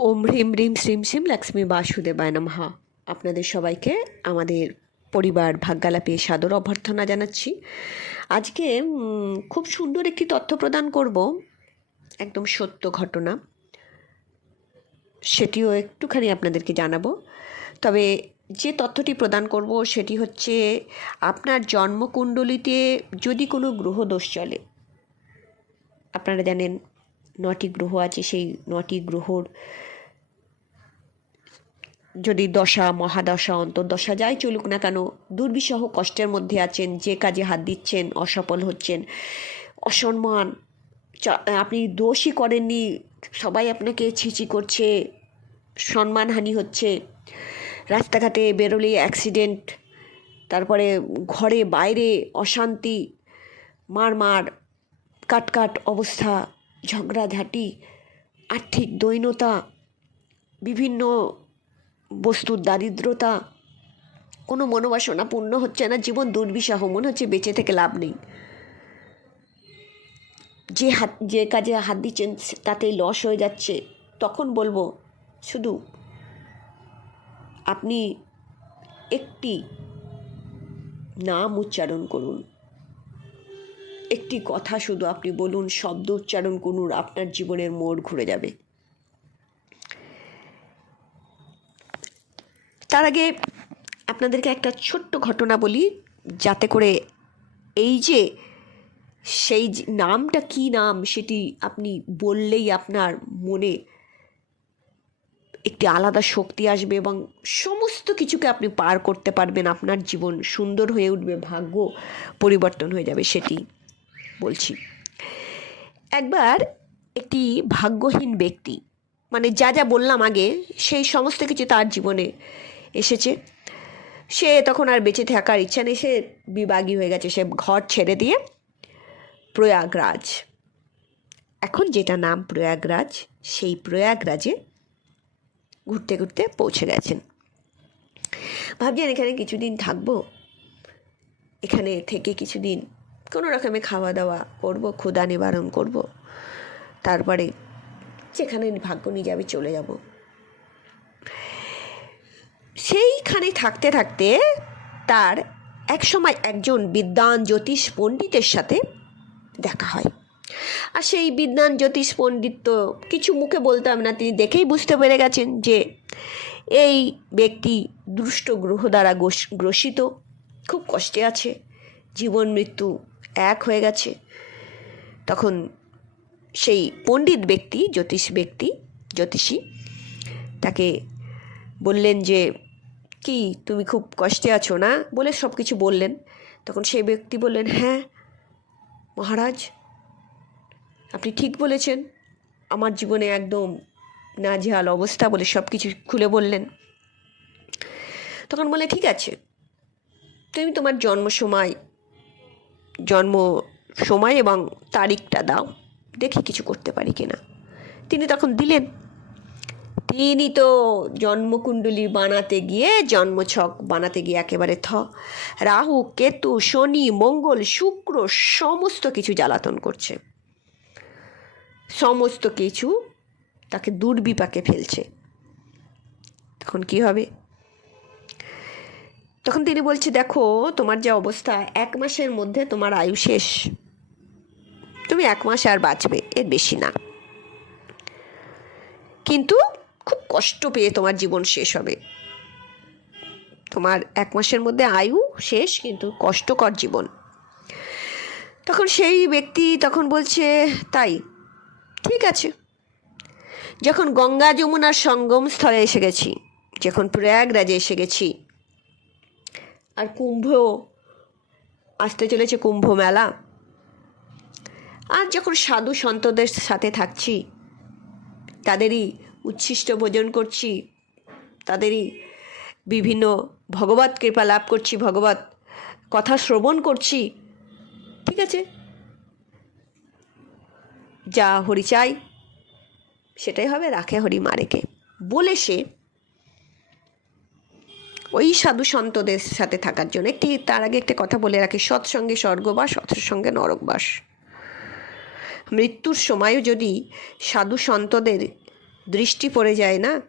ওম হ্রিম হ্রিম শ্রীম শ্রীম লক্ষ্মী বাসুদেবায় নমঃ। আপনাদের সবাইকে আমাদের পরিবার ভাগ্যালাপে সাদর অভ্যর্থনা জানাচ্ছি। আজকে খুব সুন্দর একটি তথ্য প্রদান করব, একদম সত্য ঘটনা। সেটিও একটুখানি আপনাদেরকে জানাব। তবে যে তথ্যটি প্রদান করব, সেটি হচ্ছে, আপনার জন্মকুণ্ডলিতে যদি কোনো গ্রহদোষ চলে, আপনারা জানেন নটি গ্রহ আছে, সেই নটি গ্রহর যদি দশা, মহাদশা, অন্তর্দশা যাই চলুক না কেন, দুর্বিষহ কষ্টের মধ্যে আছেন, যে কাজে হাত দিচ্ছেন, অসফল হচ্ছেন, অসম্মান আপনি দোষই করেননি, সবাই আপনাকে ছিচি করছে, সম্মানহানি হচ্ছে, রাস্তাঘাটে বেরোলেই অ্যাক্সিডেন্ট তারপরে ঘরে বাইরে অশান্তি মার মার কাটকাট অবস্থা ঝগড়াঝাটি, আর্থিক দৈন্যতা বিভিন্ন বস্তুর দারিদ্রতা, কোনো মনোবাসনা পূর্ণ হচ্ছে না, জীবন দুর্বিষহ, মনে হচ্ছে বেঁচে থেকে লাভ নেই। যে হাত, যে কাজে হাত দিচ্ছেন তাতেই লস হয়ে যাচ্ছে, তখন বলব শুধু আপনি একটি নাম উচ্চারণ করুন। একটি কথা শুধু আপনি বলুন, শব্দ উচ্চারণ করুন, আপনার জীবনের মোড় ঘুরে যাবে। তার আগে আপনাদেরকে একটা ছোট্ট ঘটনা বলি, যাতে করে এই যে সেই নামটা কি নাম সেটি আপনি বললেই আপনার মনে একটি আলাদা শক্তি আসবে এবং সমস্ত কিছুকে আপনি পার করতে পারবেন, আপনার জীবন সুন্দর হয়ে উঠবে, ভাগ্য পরিবর্তন হয়ে যাবে সেটি। বলছি। একবার একটি ভাগ্যহীন ব্যক্তি মানে যা যা বললাম আগে, সেই সমস্ত কিছু তার জীবনে এসেছে। সে তখন আর বেঁচে থাকার ইচ্ছা নেই, সে বিবাগী হয়ে গেছে, সে ঘর ছেড়ে দিয়ে প্রয়াগরাজ। এখন যেটা নাম প্রয়াগরাজ, সেই প্রয়াগরাজে ঘুরতে ঘুরতে পৌঁছে গেছেন। ভাবছেন এখানে কিছুদিন থাকব? এখানে থেকে কিছুদিন কোনো রকমে খাওয়া দাওয়া করব ক্ষুদা নিবারণ করব। তারপরে যেখানে ভাগ্য নিয়ে যাবে চলে যাব। সেইখানে থাকতে থাকতে তার একসময় একজন বিদ্বান জ্যোতিষ পণ্ডিতের সাথে দেখা হয়। আর সেই বিদ্বান জ্যোতিষ পণ্ডিত তো কিছু মুখে বলতাম না, তিনি দেখেই বুঝতে পেরে গেছেন যে এই ব্যক্তি দুষ্ট গ্রহ দ্বারা গ্রসিত, খুব কষ্টে আছে। জীবন মৃত্যু এক হয়ে গেছে। তখন সেই পণ্ডিত ব্যক্তি, জ্যোতিষ ব্যক্তি, জ্যোতিষী তাকে বললেন যে, কি, তুমি খুব কষ্টে আছো না? বলে সব কিছু বললেন। তখন সেই ব্যক্তি বললেন হ্যাঁ মহারাজ, আপনি ঠিক বলেছেন। আমার জীবনে একদম নাজেহাল অবস্থা বলে সব কিছু খুলে বললেন। তখন বলে ঠিক আছে, তুমি তোমার জন্ম সময় জন্ম সময় এবং তারিখটা দাও, দেখি কিছু করতে পারি কিনা। তিনি তখন দিলেন। তিনি তো জন্মকুণ্ডলী বানাতে গিয়ে, জন্মছক বানাতে গিয়ে একেবারে থ। রাহু, কেতু, শনি, মঙ্গল, শুক্র সমস্ত কিছু জ্বালাতন করছে। সমস্ত কিছু তাকে দুর্বিপাকে ফেলছে। তখন কি হবে? তখন তিনি বলছে, দেখো, তোমার যে অবস্থা, এক মাসের মধ্যে তোমার আয়ু শেষ। তুমি এক মাস আর বাঁচবে, এর বেশি না। কিন্তু খুব কষ্ট পেয়ে তোমার জীবন শেষ হবে। তোমার এক মাসের মধ্যে আয়ু শেষ, কিন্তু কষ্টকর জীবন। তখন সেই ব্যক্তি তখন বলছে, তাই, ঠিক আছে। যখন গঙ্গা যমুনার সঙ্গম স্থলে এসে গেছি, যখন প্রয়াগরাজে এসে গেছি আর কুম্ভ আসতে চলেছে কুম্ভ মেলা আর যখন সাধু সন্তদের সাথে থাকছি, তাদেরই উচ্ছিষ্ট ভোজন করছি, তাদেরই বিভিন্ন ভগবত কৃপা লাভ করছি, ভগবত কথা শ্রবণ করছি, ঠিক আছে? যা হরি চাই, সেটাই হবে রাখে হরি মারেকে। বলে সে ওই সাধু সন্তদের সাথে থাকার জন্য। একটি তার আগে একটা কথা বলে রাখি সৎসঙ্গে স্বর্গবাস সৎসঙ্গে নরকবাস মৃত্যুর সময়ও যদি সাধু সন্তদের দৃষ্টি পড়ে যায় না,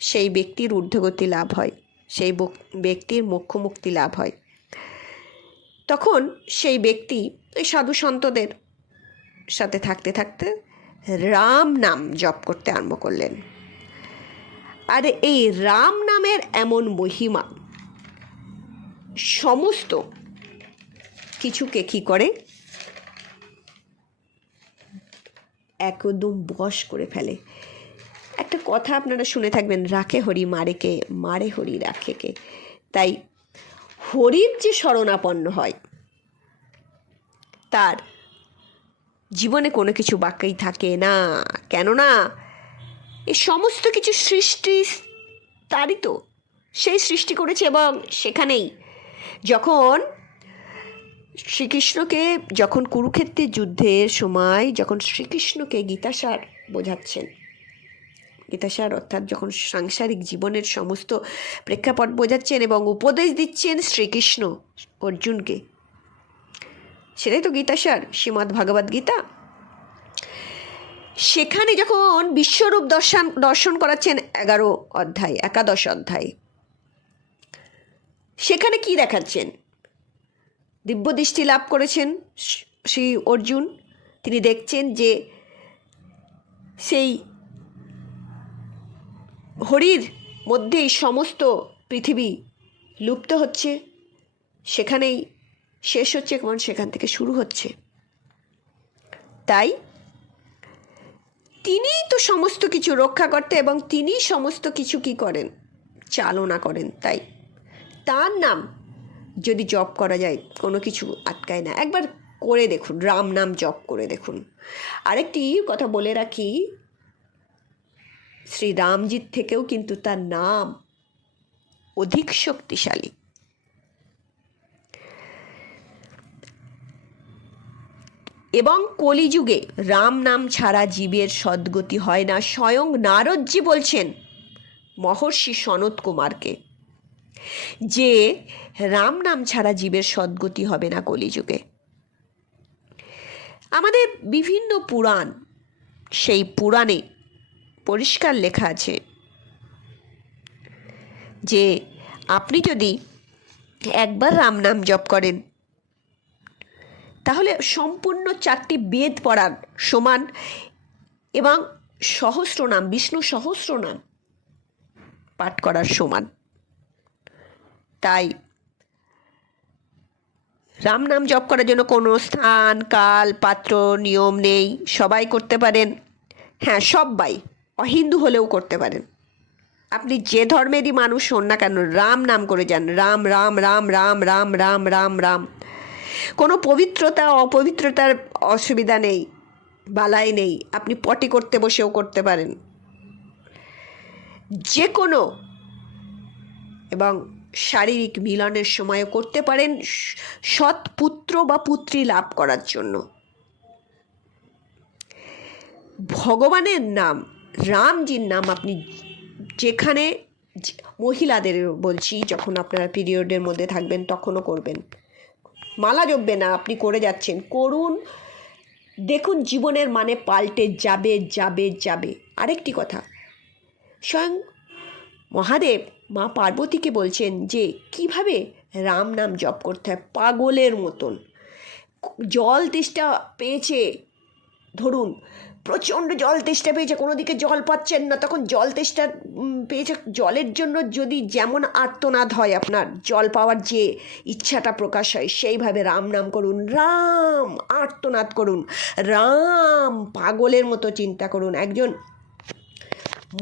সেই ব্যক্তির ঊর্ধ্বগতি লাভ হয়, সেই ব্যক্তির মোক্ষ মুক্তি লাভ হয়। তখন সেই ব্যক্তি ওই সাধু সন্তদের সাথে থাকতে থাকতে রাম নাম জপ করতে আরম্ভ করলেন। আর এই রাম নামের এমন মহিমা। সমস্ত কিছুকে কি করে? একদম বশ করে ফেলে। একটা কথা আপনারা শুনে থাকবেন, রাখে হরি মারেকে মারে হরি রাখেকে তাই হরির যে শরণাপন্ন হয়, তার জীবনে কোনো কিছু বাক্যই থাকে না। কেননা এই সমস্ত কিছু সৃষ্টি তারই তো। সেই সৃষ্টি করেছে এবং সেখানেই যখন শ্রীকৃষ্ণকে, যখন কুরুক্ষেত্রের যুদ্ধের সময় যখন শ্রীকৃষ্ণকে গীতাসার বোঝাচ্ছেন, গীতাসার অর্থাৎ যখন সাংসারিক জীবনের সমস্ত প্রেক্ষাপট বোঝাচ্ছেন এবং উপদেশ দিচ্ছেন শ্রীকৃষ্ণ অর্জুনকে, সেটাই তো গীতাসার, শ্রীমদ্ ভাগবত গীতা। সেখানে যখন বিশ্বরূপ দর্শন দর্শন করাচ্ছেন এগারো অধ্যায়, একাদশ অধ্যায়, সেখানে কি দেখাচ্ছেন? দিব্য দৃষ্টি লাভ করেছেন শ্রী অর্জুন। তিনি দেখছেন যে সেই হরির মধ্যেই সমস্ত পৃথিবী লুপ্ত হচ্ছে। সেখানেই শেষ হচ্ছে এবং সেখান থেকে শুরু হচ্ছে। তাই তিনিই তো সমস্ত কিছু রক্ষা করতে এবং তিনিই সমস্ত কিছু কি করেন? চালনা করেন, তাই? তার নাম যদি জপ করা যায়, কোনো কিছু আটকায় না। একবার করে দেখুন, রাম নাম জপ করে দেখুন। আরেকটি কথা বলে রাখি, শ্রী রামজির থেকেও কিন্তু তার নাম অধিক শক্তিশালী। এবং কলিযুগে রাম নাম ছাড়া জীবের সদ্গতি হয় না, স্বয়ং নারদজি বলছেন মহর্ষি সনত কুমারকে যে রাম নাম ছাড়া জীবের সদ্গতি হবে না কলিযুগে। আমাদের বিভিন্ন পুরাণ, সেই পুরাণে পরিষ্কার লেখা আছে যে আপনি যদি একবার রাম নাম জপ করেন তাহলে সম্পূর্ণ চারটি বেদ পড়ার সমান এবং সহস্র নাম বিষ্ণু সহস্র নাম পাঠ করার সমান। তাই রাম নাম জপ করার জন্য কোনো স্থান, কাল, পাত্র, নিয়ম নেই, সবাই করতে পারেন। হ্যাঁ সবাই, অহিন্দু হলেও করতে পারেন। আপনি যে ধর্মেরই মানুষ হন না কেন, রাম নাম করে যান রাম রাম রাম রাম রাম রাম রাম রাম। কোনো পবিত্রতা, অপবিত্রতার অসুবিধা নেই, বালাই নেই। আপনি পটি করতে বসেও করতে পারেন। যে কোনো এবং শারীরিক মিলনের সময়ও করতে পারেন সৎ পুত্র বা পুত্রী লাভ করার জন্য। ভগবানের নাম, রামজির নাম আপনি যেখানে, মহিলাদের বলছি, যখন আপনারা পিরিয়ডের মধ্যে থাকবেন, তখনও করবেন। মালা জমবে না, আপনি করে যাচ্ছেন। করুন, দেখুন জীবনের মানে পাল্টে যাবে যাবে যাবে। আরেকটি কথা, স্বয়ং মহাদেব মা পার্বতীকে বলছেন যে, কীভাবে রাম নাম জপ করতে হয়? পাগলের মতন। জল তেষ্টা পেয়েছে, ধরুন প্রচণ্ড জল তেষ্টা পেয়েছে কোনো দিকে জল পাচ্ছেন না। তখন জল তেষ্টা পেয়েছে জলের জন্য যদি যেমন আর্তনাদ হয় আপনার, জল পাওয়ার যে ইচ্ছাটা প্রকাশ হয়, সেইভাবে রাম নাম করুন, রাম আর্তনাদ করুন, রাম পাগলের মতো চিন্তা করুন। একজন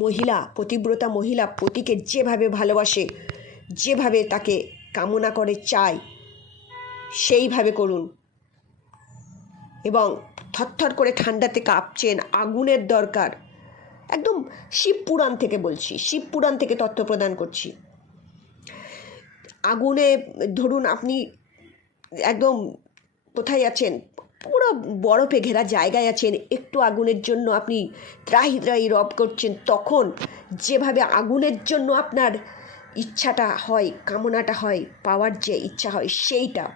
মহিলা, পতিব্রতা মহিলা, পতিকে যেভাবে ভালোবাসে, যেভাবে তাকে কামনা করে চায়, সেইভাবে করুন। এবং থরথর করে ঠান্ডাতে কাঁপছেন আগুনের দরকার। একদম শিব পুরাণ থেকে বলছি, শিব পুরাণ থেকে তথ্য প্রদান করছি। আগুনে ধরুন আপনি একদম কোথায় আছেন? পুরো বরফে ঘেরা জায়গায় আছেন, একটু আগুনের জন্য আপনি ত্রাহি ত্রাহি রব করছেন, তখন যেভাবে আগুনের জন্য আপনার ইচ্ছাটা হয়, কামনাটা হয়, পাওয়ার যে ইচ্ছা হয়, সেইটা।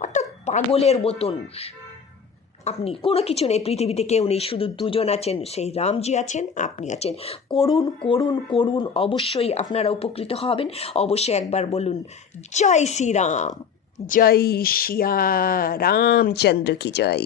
অর্থাৎ পাগলের মতন আপনি কোনো কিছু নেই, পৃথিবীতে কেউ নেই, শুধু দুজন আছেন, সেই রামজি আছেন, আপনি আছেন। করুন করুন করুন অবশ্যই আপনারা উপকৃত হবেন। অবশ্যই একবার বলুন, জয় শ্রীরাম, জয় শিয়া রামচন্দ্র কি জয়?